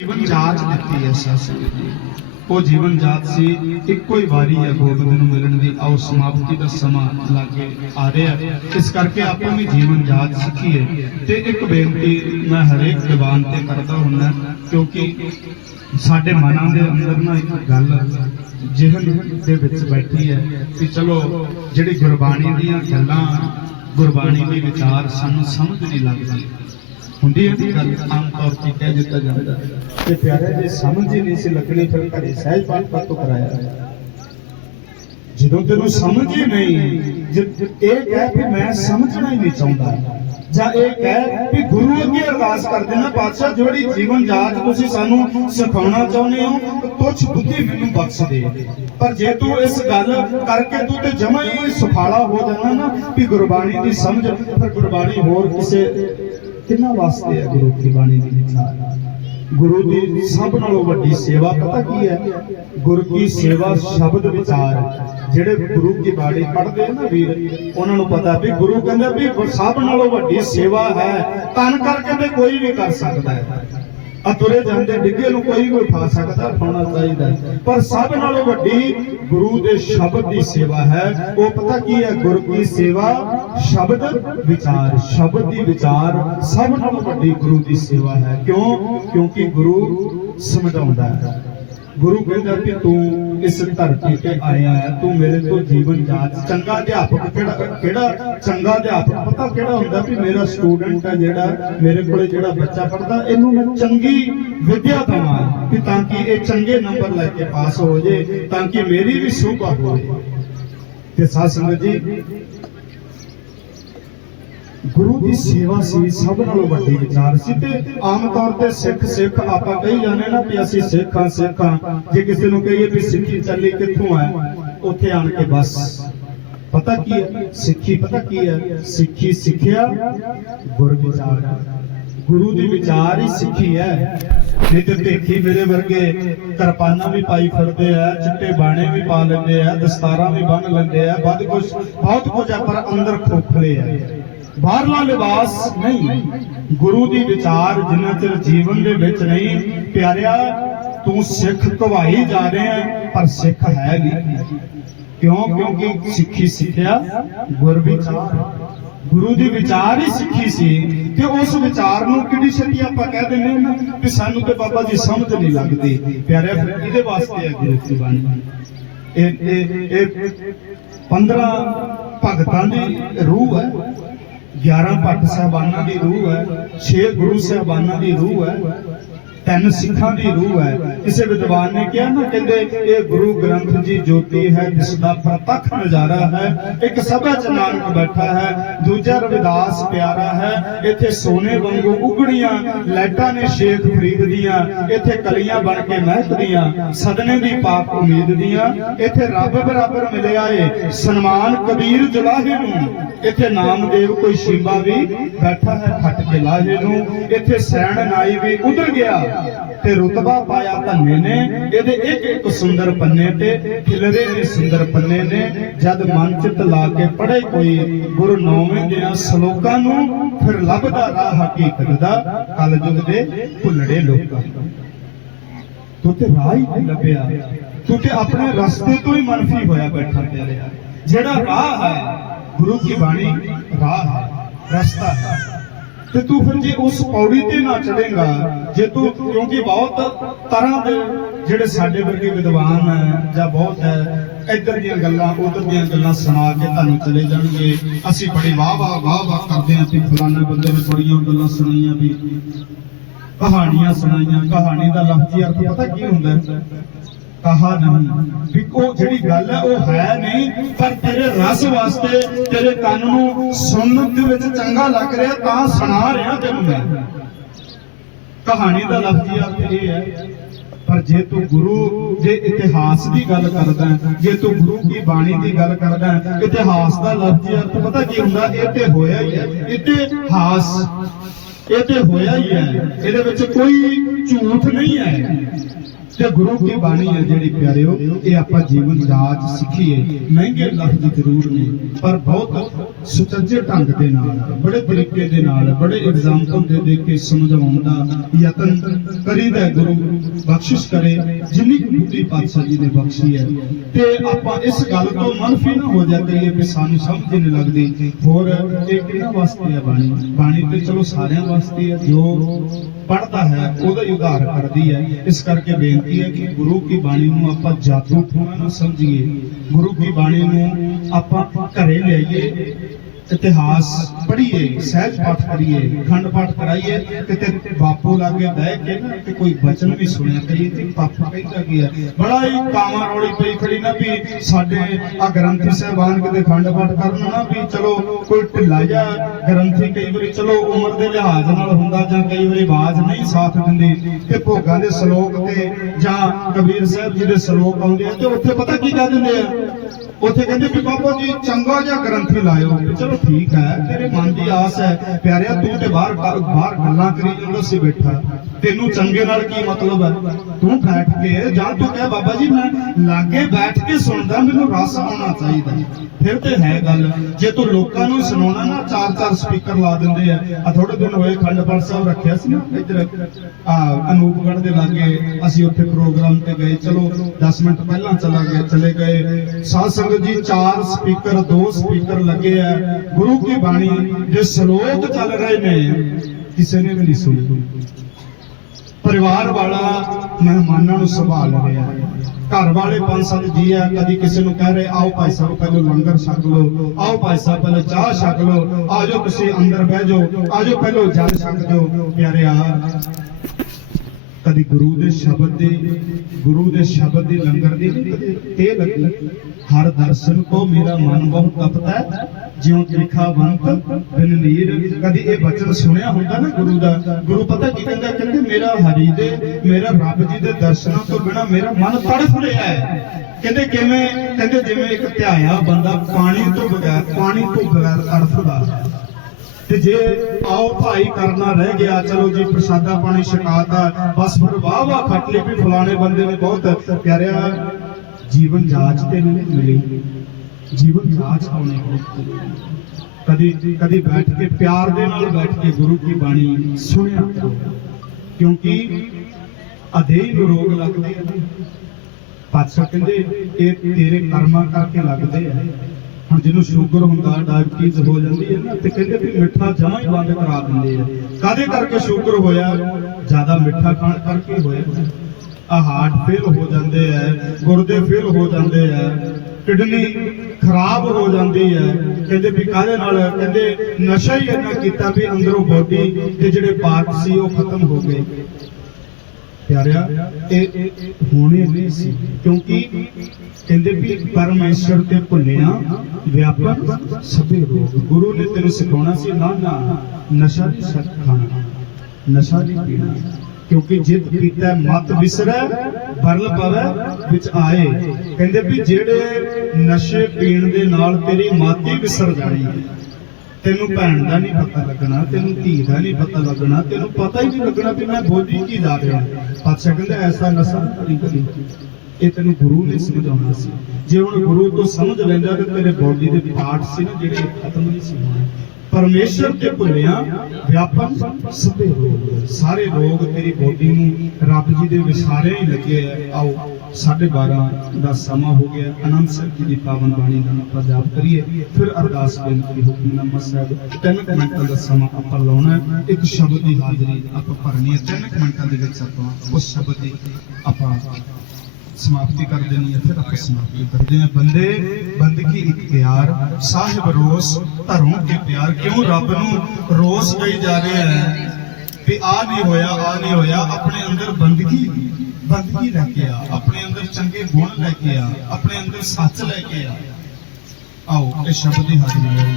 ਜੀਵਨ ਜਾਚ ਦਿੱਤੀ ਐ ਸੱਸ। ਉਹ ਜੀਵਨ ਜਾਤ ਸੀ, ਇੱਕੋ ਹੀ ਵਾਰੀ ਹੈ ਗੋਬਿੰਦ ਨੂੰ ਮਿਲਣ ਦੀ। ਆਓ ਸਮਾਪਤੀ ਦਾ ਸਮਾਂ ਲਾਗੇ ਆ ਰਿਹਾ ਇਸ ਕਰਕੇ ਆਪਾਂ ਵੀ ਜੀਵਨ ਜਾਚ ਸਿੱਖੀਏ। ਤੇ ਇੱਕ ਬੇਨਤੀ ਮੈਂ ਹਰੇਕ ਦੀਵਾਨ ਤੇ ਕਰਦਾ ਹੁੰਦਾ, ਕਿਉਂਕਿ ਸਾਡੇ ਮਨਾਂ ਦੇ ਅੰਦਰ ਨਾ ਇੱਕ ਗੱਲ, ਜਿਹਨ ਦੇ ਵਿੱਚ ਬੈਠੀ ਹੈ ਕਿ ਚਲੋ, ਜਿਹੜੀ ਗੁਰਬਾਣੀ ਦੀਆਂ ਗੱਲਾਂ ਗੁਰਬਾਣੀ ਦੇ ਵਿਚਾਰ ਸਾਨੂੰ ਸਮਝ ਨਹੀਂ ਲੱਗਦੀ। ਹੁੰਦੀ ਹੈ ਗੱਲ ਆਮ ਤੌਰ ਤੇ ਕਹਿ ਦਿੱਤਾ ਜਾਂਦਾ ਤੇ ਪਿਆਰੇ ਜੇ ਸਮਝ ਹੀ ਨਹੀਂ ਸੀ ਲੱਗਣੀ, ਫਿਰ ਘਰੇ ਸਹਿਜ ਪਾਠ ਕਾਤੋਂ ਕਰਾਇਆ। ਜਦੋਂ ਤੈਨੂੰ ਸਮਝ ਹੀ ਨਹੀਂ ਇਹ ਕਹਿ ਕਿ ਮੈਂ ਸਮਝਣਾ ਹੀ ਨਹੀਂ ਚਾਹੁੰਦਾ, ਜਾਂ ਇਹ ਕਹਿ ਕਿ ਗੁਰੂ ਅੱਗੇ ਅਰਦਾਸ ਕਰਦੇ ਨਾ, ਪਾਤਸ਼ਾਹ, ਜਿਹੜੀ ਜੀਵਨ ਜਾਚ ਤੁਸੀਂ ਸਾਨੂੰ ਸਿਖਾਉਣਾ ਚਾਹੁੰਦੇ ਹੋ ਤੁਛ ਬੁੱਧੀ ਮੈਨੂੰ ਬਖਸ਼ ਦੇ। ਪਰ ਜੇ ਤੂੰ ਇਸ ਗੱਲ ਕਰਕੇ ਤੂੰ ਤੇ ਜਮਾ ਹੀ ਸੁਫਾਲਾ ਹੋ ਜਾਣਾ ਨਾ, ਵੀ ਗੁਰਬਾਣੀ ਦੀ ਸਮਝ, ਫਿਰ ਗੁਰਬਾਣੀ ਹੋਰ ਕਿਸੇ ਕਿੰਨਾ ਵਾਸਤੇ ਹੈ ਗੁਰੂ ਦੀ ਬਾਣੀ ਦੀ ਵਿਚਾਰ ਗੁਰੂ ਦੀ ਸਭ ਨਾਲੋਂ ਵੱਡੀ ਸੇਵਾ ਪਤਾ ਕੀ ਹੈ? ਗੁਰੂ ਕੀ ਸੇਵਾ ਸ਼ਬਦ ਵਿਚਾਰ। ਜਿਹੜੇ ਗੁਰੂ ਦੀ ਬਾਣੀ ਪੜ੍ਹਦੇ ਆ ਨਾ ਵੀਰ, ਉਹਨਾਂ ਨੂੰ ਪਤਾ ਵੀ ਗੁਰੂ ਕਹਿੰਦਾ ਵੀ ਸਭ ਨਾਲੋਂ ਵੱਡੀ ਸੇਵਾ ਹੈ। ਤਨ ਕਰਕੇ ਤੇ ਕੋਈ ਵੀ ਕਰ ਸਕਦਾ ਹੈ। ਆ ਤੁਰੇ ਜਾਂਦੇ ਡਿੱਗੇ ਨੂੰ ਕੋਈ ਵੀ ਉਠਾ ਸਕਦਾ ਉਠਾਉਣਾ ਚਾਹੀਦਾ। ਪਰ ਸਭ ਨਾਲੋਂ ਵੱਡੀ ਗੁਰੂ ਦੇ ਸ਼ਬਦ ਦੀ ਸੇਵਾ ਹੈ। ਉਹ ਪਤਾ ਕੀ ਹੈ? ਗੁਰੂ ਕੀ ਸੇਵਾ? ਸ਼ਬਦ ਵਿਚਾਰ, ਸ਼ਬਦ ਦੀ ਵਿਚਾਰ ਸਭ ਨਾਲੋਂ ਵੱਡੀ ਗੁਰੂ ਦੀ ਸੇਵਾ ਹੈ। ਕਿਉਂ? ਕਿਉਂਕਿ ਗੁਰੂ ਸਮਝਾਉਂਦਾ ਹੈ। ਗੁਰੂ ਕਹਿੰਦਾ ਕਿ ਤੂੰ ਇਸ ਧਰਤੀ ਤੇ ਆਇਆ ਹੈ, ਤੂੰ ਮੇਰੇ ਤੋਂ ਜੀਵਨ ਜਾਚ ਚੰਗਾ ਅਧਿਆਪਕ, ਕਿਹੜਾ ਕਿਹੜਾ ਚੰਗਾ ਅਧਿਆਪਕ? ਪਤਾ ਕਿਹੜਾ ਹੁੰਦਾ ਵੀ ਮੇਰਾ ਸਟੂਡੈਂਟ ਹੈ ਜਿਹੜਾ ਮੇਰੇ ਕੋਲੇ ਜਿਹੜਾ ਬੱਚਾ ਪੜਦਾ ਇਹਨੂੰ ਮੈਂ ਚੰਗੀ ਵਿਦਿਆ ਦਵਾਂ ਕਿ ਤਾਂ ਕਿ ਇਹ ਚੰਗੇ ਨੰਬਰ ਲੈ ਕੇ ਪਾਸ ਹੋ ਜੇ, ਤਾਂ ਕਿ ਮੇਰੀ ਵੀ ਸੋਭਾ ਹੋਵੇ। ਤੇ ਸਾਧ ਸੰਗਤ ਜੀ ਗੁਰੂ ਦੀ ਸੇਵਾ ਸੀ, ਸਭ ਨਾਲੋਂ ਵੱਡੀ ਵਿਚਾਰ ਸੀ। ਤੇ ਆਮ ਤੌਰ ਤੇ ਸਿੱਖ ਸਿੱਖ ਆਪਾਂ ਕਹੀ ਜਾਂਦੇ ਨਾ ਵੀ ਅਸੀਂ ਸਿੱਖ ਹਾਂ ਜੇ ਕਿਸੇ ਨੂੰ ਕਹੀਏ ਵੀ ਸਿੱਖੀ ਚੱਲੀ ਕਿੱਥੋਂ ਹੈ, ਉੱਥੇ ਆਣ ਕੇ ਬਸ। ਪਤਾ ਕੀ ਹੈ? ਸਿੱਖੀ ਪਤਾ ਕੀ ਹੈ? ਸਿੱਖੀ ਸਿੱਖਿਆ, ਗੁਰ ਵਿਚਾਰ। ਗੁਰੂ ਦੀ ਵਿਚਾਰ ਹੀ ਸਿੱਖੀ ਹੈ। ਨਹੀਂ ਤੇ ਦੇਖੀ ਮੇਰੇ ਵਰਗੇ ਕਿਰਪਾਨਾਂ ਵੀ ਪਾਈ ਫਿਰਦੇ ਆ, ਚਿੱਟੇ ਬਾਣੇ ਵੀ ਪਾ ਲੈਂਦੇ ਆ, ਦਸਤਾਰਾਂ ਵੀ ਬੰਨ ਲੈਂਦੇ ਆ ਬਹੁਤ ਕੁਝ ਬਹੁਤ ਕੁਝ ਆ, ਪਰ ਅੰਦਰ ਖੋਖਲੇ ਆ। ਬਾਹਰਲਾ ਲਿਬਾਸ ਨਹੀਂ। ਗੁਰੂ ਦੀ ਵਿਚਾਰ ਜਿੰਨਾ ਚਿਰ ਜੀਵਨ ਦੇ ਵਿੱਚ ਨਹੀਂ, ਪਿਆਰਿਆ, ਤੂੰ ਸਿੱਖ ਕਵਾਈ ਜਾ ਰਿਹਾ ਪਰ ਸਿੱਖ ਹੈ ਨਹੀਂ। ਕਿਉਂ? ਕਿਉਂਕਿ ਸਿੱਖੀ ਸਿੱਖਿਆ ਗੁਰ ਵਿਚਾਰ ਗੁਰੂ ਦੀ ਵਿਚਾਰ ਹੀ ਸਿੱਖੀ ਸੀ ਤੇ ਉਸ ਵਿਚਾਰ ਨੂੰ ਕਿੰਨੀ ਛੇਤੀ ਆਪਾਂ ਕਹਿ ਦਿੰਦੇ ਨਾ ਕਿ ਸਾਨੂੰ ਤੇ ਬਾਬਾ ਜੀ ਸਮਝ ਨਹੀਂ ਲੱਗਦੀ। ਪਿਆਰਿਆ, ਫਿਰ ਇਹਦੇ ਵਾਸਤੇ ਹੈ ਗੁਰੂ ਬਾਣੀ? ਇਹ ਇਹ 15 ਭਗਤਾਂ ਦੀ ਰੂਹ ਹੈ। 11 ਭੱਟ ਸਾਹਿਬਾਨਾਂ ਦੀ ਰੂਹ ਹੈ 6 ਗੁਰੂ ਸਾਹਿਬਾਨਾਂ ਦੀ ਰੂਹ ਹੈ ਤਿੰਨ ਸਿੱਖਾਂ ਦੀ ਰੂਹ ਹੈ। ਕਿਸੇ ਵਿਦਵਾਨ ਨੇ ਕਿਹਾ ਨਾ, ਕਹਿੰਦੇ, ਇਹ ਗੁਰੂ ਗ੍ਰੰਥ ਜੀ ਜੋਤੀ ਹੈ, ਜਿਸ ਦਾ ਪ੍ਰਤੱਖ ਨਜ਼ਾਰਾ ਹੈ। ਇੱਕ ਸਭਾ ਚ ਨਾਨਕ ਬੈਠਾ ਹੈ, ਦੂਜਾ ਰਵਿਦਾਸ ਪਿਆਰਾ ਹੈ। ਇੱਥੇ ਸੋਨੇ ਵਾਂਗੂ ਉਗੜੀਆਂ, ਲਾਈਟਾਂ ਨੇ ਸ਼ੇਖ ਫਰੀਦ ਦੀਆਂ, ਇੱਥੇ ਕਲੀਆਂ ਬਣ ਕੇ ਮਹਿਕਦੀਆਂ ਸਦਨੇ ਦੀ ਪਾਪ ਉਮੀਦ ਦੀਆਂ। ਇੱਥੇ ਰੱਬ ਬਰਾਬਰ ਮਿਲਿਆ ਏ, ਸਨਮਾਨ ਕਬੀਰ ਜਲਾਹੇ ਨੂੰ। ਇੱਥੇ ਨਾਮਦੇਵ ਕੋਈ ਸ਼ੀਬਾ ਵੀ ਬੈਠਾ ਹੈ ਕੇ ਲਾਹੇ ਨੂੰ ਇੱਥੇ ਸੈਣ ਨਾਈ ਵੀ ਉਧਰ ਗਿਆ ਤੇ ਰੁਤਬਾ ਪਾਇਆ ਧੰਨੇ ਨੇ। ਇਹਦੇ ਇੱਕ ਇੱਕ ਸੁੰਦਰ ਪੰਨੇ ਤੇ, ਖਿਲਰੇ ਨੇ ਸੁੰਦਰ ਪੰਨੇ ਨੇ। ਜਦ ਮਨ ਚਿਤ ਲਾ ਕੇ ਪੜੇ ਕੋਈ ਗੁਰੂ ਨੌਵੇਂ ਦੀਆਂ ਸ਼ਲੋਕਾਂ ਨੂੰ, ਫਿਰ ਲੱਭਦਾ ਰਾਹ ਹਕੀਕਤ ਦਾ। ਕਲਯੁਗ ਦੇ ਭੁੱਲੜੇ ਲੋਕਾਂ ਤੂੰ ਤੇ ਰਾਹ ਹੀ ਲੱਭਿਆ। ਤੂੰ ਤੇ ਆਪਣੇ ਰਸਤੇ ਤੋਂ ਹੀ ਮਨਫੀ ਹੋਇਆ ਬੈਠਾ ਪਿਆ। ਜਿਹੜਾ ਰਾਹ ਹੈ, ਗੁਰੂ ਕੀ ਬਾਣੀ ਰਾਹ ਹੈ, ਰਸਤਾ ਹੈ। ਤੇ ਤੂੰ ਫਿਰ ਜੇ ਉਸ ਪੌੜੀ ਤੇ ਨਾ ਚੜੇਗਾ ਜੇ ਤੂੰ ਕਿਉਂਕਿ ਬਹੁਤ ਤਰ੍ਹਾਂ ਦੇ ਜਿਹੜੇ ਸਾਡੇ ਵਰਗੇ ਵਿਦਵਾਨ ਹੈ ਜਾਂ ਬਹੁਤ ਹੈ, ਇੱਧਰ ਦੀਆਂ ਗੱਲਾਂ, ਉੱਧਰ ਦੀਆਂ ਗੱਲਾਂ ਸੁਣਾ ਕੇ ਤੁਹਾਨੂੰ ਚਲੇ ਜਾਣਗੇ। ਅਸੀਂ ਬੜੇ ਵਾਹ ਵਾਹ ਵਾਹ ਵਾਹ ਕਰਦੇ ਹਾਂ ਕਿ ਫਲਾਣਾ ਬੰਦੇ ਨੇ ਬੜੀਆਂ ਗੱਲਾਂ ਸੁਣਾਈਆਂ ਵੀ, ਕਹਾਣੀਆਂ ਸੁਣਾਈਆਂ, ਕਹਾਣੀ ਦਾ ਲਫ਼ਜ਼ੀ ਅਰਥ ਪਤਾ ਕੀ ਹੁੰਦਾ ਕਹਾ ਨਹੀਂ ਵੀ ਉਹ ਜਿਹੜੀ ਗੱਲ ਹੈ ਉਹ ਹੈ ਨਹੀਂ, ਪਰ ਤੇਰੇ ਰਸ ਵਾਸਤੇ ਤੇਰੇ ਕੰਨ ਨੂੰ ਸੁਣਨ ਦੇ ਵਿੱਚ ਚੰਗਾ ਲੱਗ ਰਿਹਾ, ਤਾਂ ਸੁਣਾ ਰਿਹਾ ਤੈਨੂੰ ਮੈਂ। ਕਹਾਣੀ ਦਾ ਲਫ਼ਜ਼ੀ ਅਰਥ ਇਹ ਹੈ, ਪਰ ਜੇ ਤੂੰ ਗੁਰੂ ਦੇ ਇਤਿਹਾਸ ਦੀ ਗੱਲ ਕਰਦਾ ਜੇ ਤੂੰ ਗੁਰੂ ਦੀ ਬਾਣੀ ਦੀ ਗੱਲ ਕਰਦਾ ਇਤਿਹਾਸ ਦਾ ਲਫ਼ਜ਼ੀ ਅਰਥ ਪਤਾ ਕੀ ਹੁੰਦਾ? ਇਹ ਤੇ ਹੋਇਆ ਹੀ ਹੈ। ਇਤਿਹਾਸ, ਇਹ ਤੇ ਹੋਇਆ ਹੀ ਹੈ। ਇਹਦੇ ਵਿੱਚ ਕੋਈ ਝੂਠ ਨਹੀਂ ਹੈ। ਤੇ ਗੁਰੂ ਕੀ ਬਾਣੀ ਹੈ ਜਿਹੜੀ ਪਿਆਰਿਓ, ਇਹ ਆਪਾਂ ਜੀਵਨ ਜਾਚ ਸਿੱਖੀਏ। ਮਹਿੰਗੇ ਲਫ਼ਜ਼ ਜ਼ਰੂਰ ਨੇ, ਪਰ ਬਹੁਤ ਸੁਚੱਜੇ ਢੰਗ ਦੇ ਨਾਲ, ਬੜੇ ਤਰੀਕੇ ਦੇ ਨਾਲ, ਬੜੇ ਐਗਜ਼ਾਮਪਲ ਦੇ ਦੇ ਕੇ ਸਮਝਾਉਣ ਦਾ ਯਤਨ ਕਰੀਦਾ ਗੁਰੂ। ਬਖਸ਼ਿਸ਼ ਕਰੇ, ਜਿੰਨੀ ਕੁ ਬੁੱਧੀ ਪਾਤਸ਼ਾਹ ਜੀ ਨੇ ਬਖਸ਼ੀ ਹੈ। ਤੇ ਆਪਾਂ ਇਸ ਗੱਲ ਤੋਂ ਮਨਫੀ ਨਾ ਹੋ ਜਾ ਕਰੀਏ ਕਿ ਸਾਨੂੰ ਸਮਝ ਹੀ ਨਹੀਂ ਲੱਗਦੀ। ਹੋਰ ਇਹ ਕਿਹਨਾਂ ਵਾਸਤੇ ਹੈ ਬਾਣੀ? ਬਾਣੀ ਤੇ ਚਲੋ ਸਾਰਿਆਂ ਵਾਸਤੇ ਹੈ, ਜੋ ਪੜਦਾ ਹੈ, ਉਹਦਾ ਹੀ ਉਧਾਰ ਕਰਦੀ ਹੈ। ਇਸ ਕਰਕੇ ਬੇਨਤੀ ਹੈ ਕਿ ਗੁਰੂ ਕੀ ਬਾਣੀ ਨੂੰ ਆਪਾਂ ਜਾਦੂ ਟੂਣਾ ਨਾ ਸਮਝੀਏ। ਗੁਰੂ ਕੀ ਬਾਣੀ ਨੂੰ ਆਪਾਂ ਘਰੇ ਲਿਆਈਏ। ਇਤਿਹਾਸ ਪੜ੍ਹੀਏ, ਸਹਿਜ ਪਾਠ ਕਰੀਏ ਖੰਡ ਪਾਠ ਕਰਾਈਏ ਕਿਤੇ ਬਾਪੂ ਲਾਗੇ ਬਹਿ ਕੇ ਨਾ ਤੇ ਕੋਈ ਬਚਨ ਵੀ ਸੁਣਿਆ ਕਰੀਏ ਤੇ ਪਾਪਾ ਕਹਿੰਦਾ ਕੀ ਬੜਾ ਹੀ ਕਾਮਾ ਰੋਲੀ ਪਈ ਖੜੀ ਨਾ ਵੀ ਸਾਡੇ ਆ ਗ੍ਰੰਥੀ ਸਾਹਿਬਾਨ ਕਿਤੇ ਖੰਡ ਪਾਠ ਕਰਨ ਨਾ ਵੀ ਚਲੋ ਕੋਈ ਢਿੱਲਾ ਜਾ ਗ੍ਰੰਥੀ ਕਈ ਵਾਰੀ ਚਲੋ ਉਮਰ ਦੇ ਲਿਹਾਜ਼ ਨਾਲ ਹੁੰਦਾ ਜਾਂ ਕਈ ਵਾਰੀ ਆਵਾਜ਼ ਨਹੀਂ ਸਾਥ ਦਿੰਦੀ ਤੇ ਭੋਗਾਂ ਦੇ ਸ਼ਲੋਕ ਤੇ ਜਾਂ ਕਬੀਰ ਸਾਹਿਬ ਜੀ ਦੇ ਸ਼ਲੋਕ ਆਉਂਦੇ ਆ ਤੇ ਉੱਥੇ ਪਤਾ ਕੀ ਕਹਿ ਦਿੰਦੇ ਆ? ਉੱਥੇ ਕਹਿੰਦੇ ਵੀ ਬਾਬਾ ਜੀ ਚੰਗਾ ਜਿਹਾ ਗ੍ਰੰਥੀ ਲਾਇਓ। ਚਲੋ ਠੀਕ ਹੈ, ਤੇਰੇ ਮਨ ਦੀ ਆਸ ਹੈ। ਪਿਆਰਿਆ, ਤੂੰ ਤੇ ਬਾਹਰ ਬਾਹਰ ਗੱਲਾਂ ਕਰੀ ਜਾਂਦਾ ਸੀ ਬੈਠਾ। ਤੈਨੂੰ ਚੰਗੇ ਨਾਲ ਕੀ ਮਤਲਬ ਹੈ? ਤੂੰ ਬੈਠ ਕੇ, ਜਾਂ ਤੂੰ ਕਹੇ ਬਾਬਾ ਜੀ, ਮੈਂ ਲਾਗੇ ਬੈਠ ਕੇ ਸੁਣਦਾ, ਮੈਨੂੰ ਰਸ ਆਉਣਾ ਚਾਹੀਦਾ ਫਿਰ ਤੇ ਹੈ ਗੱਲ, ਜੇ ਤੂੰ ਲੋਕਾਂ ਨੂੰ ਸੁਣਾਉਣਾ ਨਾ, ਚਾਰ ਚਾਰ ਸਪੀਕਰ ਲਾ ਦਿੰਦੇ ਆ। ਆ ਥੋੜੇ ਦਿਨ ਹੋਏ ਖੰਡ ਪਾਠ ਸਾਹਿਬ ਰੱਖਿਆ ਸੀ ਨਾ, ਇੱਧਰ। ਆ, ਅਨੂਪਗੜ੍ਹ ਦੇ ਲਾਗੇ ਅਸੀਂ ਉੱਥੇ ਪ੍ਰੋਗਰਾਮ ਤੇ ਗਏ। ਚਲੋ 10 ਮਿੰਟ ਪਹਿਲਾਂ ਚਲਾ ਗਏ ਚਲੇ ਗਏ। ਸਾਧ ਸੰਗਤ ਜੀ, ਚਾਰ ਸਪੀਕਰ, ਦੋ ਸਪੀਕਰ ਲੱਗੇ ਆ। ਗੁਰੂ ਕੀ ਬਾਣੀ ਦੇ ਸ਼ਲੋਕ ਚੱਲ ਰਹੇ ਨੇ, ਕਿਸੇ ਨੇ ਵੀ ਨਹੀਂ ਸੁਣੀ। ਪਰਿਵਾਰ ਵਾਲਾ ਮਹਿਮਾਨਾਂ ਨੂੰ ਸੰਭਾਲ ਰਿਹਾ ਘਰ ਵਾਲੇ ਪੰਜ ਸੱਤ ਜੀ ਆ, ਕਦੀ ਕਿਸੇ ਨੂੰ ਕਹਿ ਰਹੇ, ਆਓ ਭਾਈ ਸਾਹਿਬ, ਪਹਿਲਾਂ ਲੰਗਰ ਛਕ ਲਓ। ਆਓ ਭਾਈ ਸਾਹਿਬ, ਪਹਿਲਾਂ ਚਾਹ ਛਕ ਲਓ। ਆਜੋ ਤੁਸੀਂ ਅੰਦਰ ਬਹਿ ਜਾਓ। ਆਜੋ ਪਹਿਲਾਂ ਜਲ ਛਕ ਜਾਓ ਪਿਆਰਿਆ ਕਦੀ ਗੁਰੂ ਦੇ ਸ਼ਬਦ ਦੀ ਗੁਰੂ ਦੇ ਸ਼ਬਦ ਦੀ ਲੰਗਰ ਦੀ ਤੇ ਲੱਗੀ ਹਰ ਦਰਸ਼ਨ ਕੋ ਮੇਰਾ ਮਨ ਬਹੁਤ ਤਪਤਾ ਹੈ। ਜਿਉ ਤ੍ਰਿਖਾਵੰਤ ਬਿਨ ਨੀਰ ਕਦੀ ਇਹ ਬਚਨ ਸੁਣਿਆ ਹੁੰਦਾ ਨਾ ਗੁਰੂ ਦਾ? ਗੁਰੂ ਪਤਾ ਕੀ ਕਹਿੰਦਾ? ਕਹਿੰਦੇ, ਮੇਰਾ ਹਰੀ ਦੇ, ਮੇਰਾ ਰੱਬ ਜੀ ਦੇ ਦਰਸ਼ਨਾਂ ਤੋਂ ਬਿਨਾ ਮੇਰਾ ਮਨ ਤੜਫ ਰਿਹਾ ਹੈ। ਕਹਿੰਦੇ, ਕਿਵੇਂ? ਕਹਿੰਦੇ, ਜਿਵੇਂ ਇੱਕ ਧਿਆਇਆ ਬੰਦਾ ਪਾਣੀ ਤੋਂ ਬਗੈਰ, ਪਾਣੀ ਤੋਂ ਬਗੈਰ ਤੜਫਦਾ ਤੇ ਜੇ ਆਓ ਭਾਈ ਕਰਨਾ ਰਹਿ ਗਿਆ, ਚਲੋ ਜੀ, ਪ੍ਰਸਾਦਾ ਪਾਣੀ ਛਕਾਤਾ, ਬਸ ਫਿਰ ਵਾਹ ਵਾਹ ਖੱਟ ਲਈ ਵੀ ਫਲਾਣੇ ਬੰਦੇ ਨੇ ਬਹੁਤ ਪਿਆਰਿਆ ਜੀਵਨ ਜਾਚ ਤੇ ਨਹੀਂ ਮਿਲੀ। ਜੀਵਨ ਜਾਚ ਹੋਣੀ। ਕਦੀ ਕਦੀ ਬੈਠ ਕੇ ਪਿਆਰ ਦੇ ਨਾਲ ਬੈਠ ਕੇ ਗੁਰੂ ਕੀ ਬਾਣੀ ਸੁਣਿਆ ਕਿਉਂਕਿ ਅਧੇਈ ਨੂੰ ਰੋਗ ਲੱਗਦੇ ਆ। ਪਾਤਸ਼ਾਹ ਕਹਿੰਦੇ, ਇਹ ਤੇਰੇ ਕਰਮਾਂ ਕਰਕੇ ਲੱਗਦੇ ਆ। ਹੁਣ ਜਿਹਨੂੰ ਸ਼ੂਗਰ ਹੁੰਦਾ ਡਾਇਬਟੀਜ਼ ਹੋ ਜਾਂਦੀ ਹੈ ਨਾ, ਤੇ ਕਹਿੰਦੇ ਵੀ ਮਿੱਠਾ ਜਮਾਂ ਹੀ ਬੰਦ ਕਰਾ ਦਿੰਦੇ ਆ। ਕਾਦੇ ਕਰਕੇ ਸ਼ੂਗਰ ਹੋਇਆ? ਜ਼ਿਆਦਾ ਮਿੱਠਾ ਖਾਣ ਕਰਕੇ ਹੋਇਆ। ਆ ਹਾਰਟ ਫੇਲ ਹੋ ਜਾਂਦੇ ਆ, ਗੁਰਦੇ ਫੇਲ ਹੋ ਜਾਂਦੇ ਆ, ਕਿਡਨੀ ਖਰਾਬ ਹੋ ਜਾਂਦੀ ਹੈ ਕਹਿੰਦੇ ਵੀ ਕਾਹਦੇ ਨਾਲ? ਕਹਿੰਦੇ ਨਸ਼ਾ ਹੀ ਇੰਨਾ ਕੀਤਾ ਵੀ ਅੰਦਰੋਂ ਬੋਡੀ ਦੇ ਜਿਹੜੇ ਪਾਰਟ ਸੀ ਉਹ ਖਤਮ ਹੋ ਗਏ। ਪਿਆਰਿਆ, ਇਹ ਹੋਣੇ ਨਹੀਂ ਸੀ, ਕਿਉਂਕਿ ਕਹਿੰਦੇ ਵੀ ਪਰਮੇਸ਼ਰ ਤੇ ਭੁੱਲਿਆ ਵਿਆਪਕ ਸਭੇ ਰੋਗ। ਗੁਰੂ ਨੇ ਤੈਨੂੰ ਸਿਖਾਉਣਾ ਸੀ, ਨਾ ਨਾ, ਨਸ਼ਾ ਨਹੀਂ ਸੱਚ ਖਾਣਾ, ਨਸ਼ਾ ਨਹੀਂ ਪੀਣਾ। ਕਿਉਂਕਿ ਜਿਤ ਪੀਤਾ ਮਤ ਵਿਸਰੈ ਬਰਲ ਪਵੈ, ਵਿੱਚ ਆਏ। ਕਹਿੰਦੇ ਵੀ ਜਿਹੜੇ ਨਸ਼ੇ ਪੀਣ ਦੇ ਨਾਲ ਤੇਰੀ ਮਤ ਹੀ ਵਿਸਰ ਜਾਣੀ ਤੈਨੂੰ ਭੈਣ ਦਾ ਨਹੀਂ ਪਤਾ ਲੱਗਣਾ, ਤੈਨੂੰ ਧੀ ਦਾ ਨਹੀਂ ਪਤਾ ਲੱਗਣਾ, ਤੈਨੂੰ ਪਤਾ ਹੀ ਨਹੀਂ ਲੱਗਣਾ ਕਿ ਮੈਂ ਬੋਲੀ ਕੀ ਜਾ ਰਿਹਾ। ਪਾਤਸ਼ਾਹ ਕਹਿੰਦਾ, ਐਸਾ ਨਸ਼ਾ ਨਹੀਂ ਕਰੀ ਇਹ ਤੈਨੂੰ ਗੁਰੂ ਨੇ ਸਮਝਾਉਣਾ ਸੀ। ਜੇ ਹੁਣ ਗੁਰੂ ਤੋਂ ਸਮਝ ਲੈਂਦਾ ਤੇ ਤੇਰੇ ਬੋਡੀ ਦੇ ਪਾਰਟ ਸੀ ਨਾ ਜਿਹੜੇ ਖਤਮ ਨਹੀਂ ਸੀ ਹੋਣੇ। ਪਰਮੇਸ਼ਰ ਤੇ ਭੁੱਲਿਆ ਵਿਆਪਕ ਸਭੇ ਰੋਗ। ਸਾਰੇ ਰੋਗ ਤੇਰੀ ਬੋਡੀ ਨੂੰ ਰੱਬ ਜੀ ਦੇ ਵਿਸਾਰੇ ਹੀ ਲੱਗੇ ਆਓ 12:30 ਦਾ ਸਮਾਂ ਹੋ ਗਿਆ। ਅਨੰਦ ਸਾਹਿਬ ਜੀ ਦੀ ਪਾਵਨ ਬਾਣੀ ਦਾ ਆਪਾਂ ਜਾਪ ਕਰੀਏ। ਫਿਰ ਅਰਦਾਸ ਬੇਨਤੀ ਹੁਕਮਨਾਮਾ ਸਾਹਿਬ। ਤਿੰਨ ਕੁ ਮਿੰਟਾਂ ਦਾ ਸਮਾਂ ਆਪਾਂ ਲਾਉਣਾ ਇੱਕ ਸ਼ਬਦ ਦੀ ਹਾਜ਼ਰੀ ਆਪਾਂ ਭਰਨੀ ਹੈ। ਤਿੰਨ ਕੁ ਮਿੰਟਾਂ ਦੇ ਵਿੱਚ ਆਪਾਂ ਉਸ ਸ਼ਬਦ ਦੀ ਆਪਾਂ ਸਮਾਪਤੀ ਕਰ ਦੇਣੀ ਹੈ, ਫਿਰ ਆਪਾਂ ਸਮਾਪਤੀ ਕਰਦੇ ਹਾਂ। ਬੰਦੇ, ਬੰਦਗੀ ਇੱਕ ਸਾਹਿਬ ਰੋਸ ਧਰੋਂ ਕੇ ਪਿਆਰ। ਕਿਉਂ ਰੱਬ ਨੂੰ ਰੋਸ ਕਹੀ ਜਾ ਰਿਹਾ ਹੈ? ਵੀ ਆ ਨਹੀਂ ਹੋਇਆ ਆ ਨਹੀਂ ਹੋਇਆ, ਆਪਣੇ ਅੰਦਰ ਬੰਦਗੀ ਬੰਦਗੀ ਲੈ ਕੇ ਆ। ਆਪਣੇ ਅੰਦਰ ਚੰਗੇ ਗੁਣ ਲੈ ਕੇ ਆ। ਆਪਣੇ ਅੰਦਰ ਸੱਚ ਲੈ ਕੇ ਆ। ਆਓ, ਇਹ ਸ਼ਬਦ ਦੀ ਹਾਜ਼ਰੀ ਲਓ।